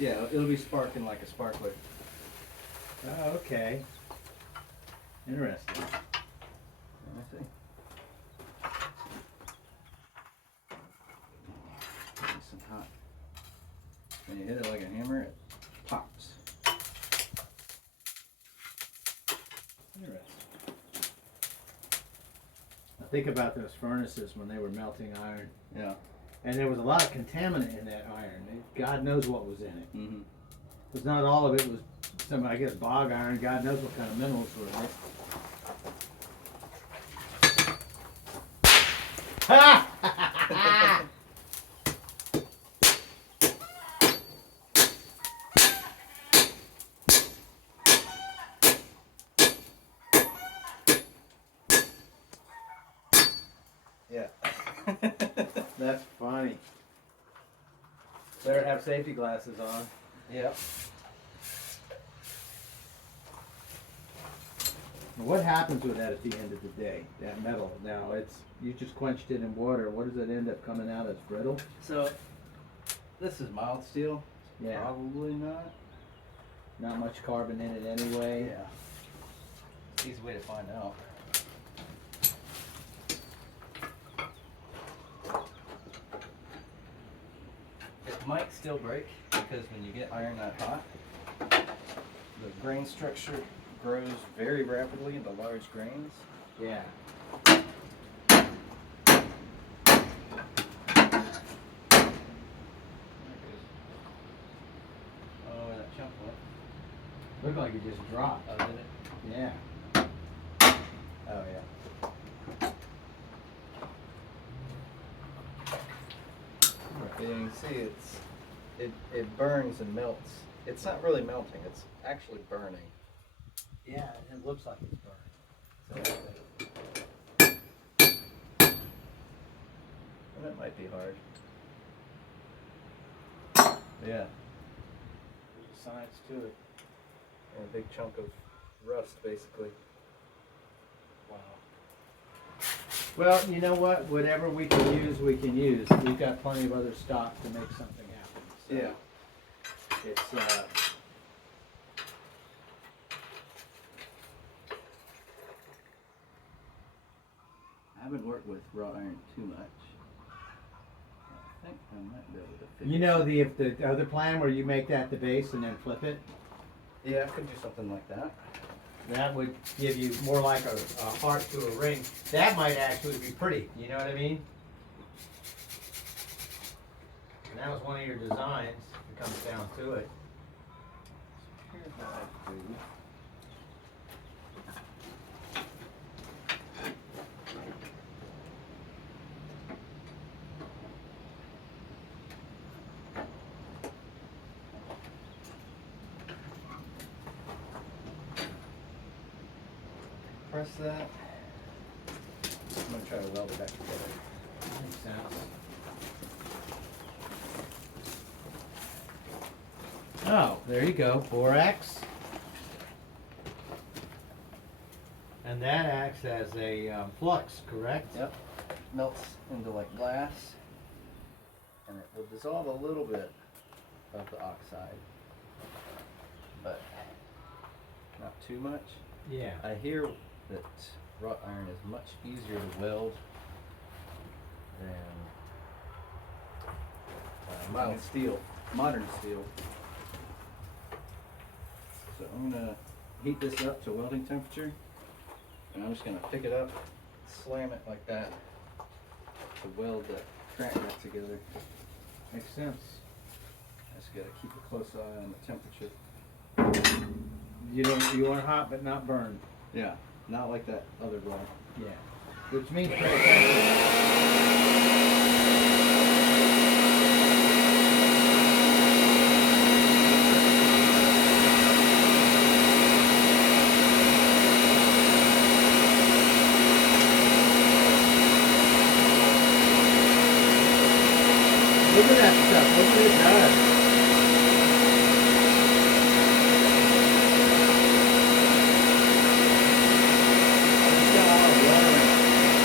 Yeah, it'll be sparking like a sparkler. Oh, okay. Interesting. Let me see. Nice and hot. When you hit it like a hammer, it pops. Interesting. I think about those furnaces when they were melting iron. Yeah. And there was a lot of contaminant in that iron. God knows what was in it. Mm-hmm. Because not all of it was some, I guess, bog iron. God knows what kind of minerals were in it. Ha! Yeah. That's funny. Better have safety glasses on. Yep. What happens with that at the end of the day? That metal. Now you just quenched it in water. What does it end up coming out as? Brittle? So this is mild steel. Yeah. Probably not. Not much carbon in it anyway. Yeah. Easy way to find out. It might still break because when you get iron that hot, the grain structure grows very rapidly into large grains. Yeah. Oh, that chunk went. Looked like it just dropped. Oh, did it? Yeah. Oh, yeah. Yeah, you can see it burns and melts. It's not really melting, it's actually burning. Yeah, it looks like it's burning. So, and it might be hard. Yeah. There's a science to it. And a big chunk of rust, basically. Wow. Well, you know what? Whatever we can use, we can use. We've got plenty of other stock to make something happen. So Yeah. It's I haven't worked with wrought iron too much. I think I might be able to fix you know the other plan where you make that the base and then flip it. Yeah, I could do something like that. That would give you more like a heart to a ring. That might actually be pretty. You know what I mean? And that was one of your designs. If it comes down to it. Here's what I do. Press that. I'm going gonna try to weld it back together. Makes sense. Oh, there you go, borax. And that acts as a flux, correct? Yep. Melts into like glass, and it will dissolve a little bit of the oxide, but not too much. Yeah. I hear that wrought iron is much easier to weld than modern steel. So I'm gonna heat this up to welding temperature, and I'm just gonna pick it up, slam it like that to weld the crank back together. Makes sense. I just gotta keep a close eye on the temperature. You want hot but not burn. Yeah, not like that other rod. Yeah. Which means pay attention. Look at that stuff. Look what it does. It's got a lot of water in it.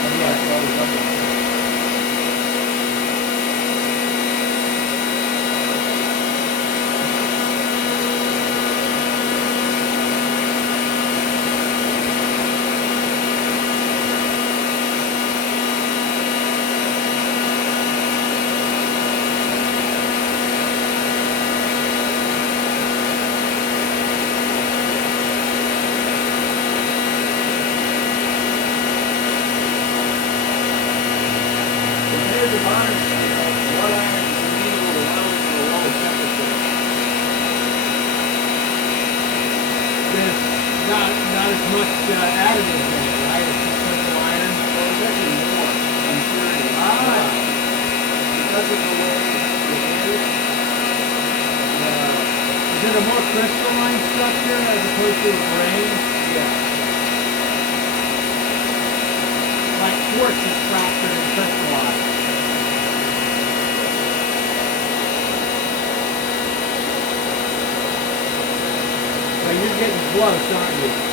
That's why it's always up there. Compared to modern steel, wrought iron is amenable to welding at a lower temperature. There's not as much additive in it, right? It's just simple iron. Well, there's actually more impurity. Because of the way it is, Is it a more crystalline structure as opposed to a grain? yeah. Like quartz is fractured and crystallized. So you're getting close, aren't you?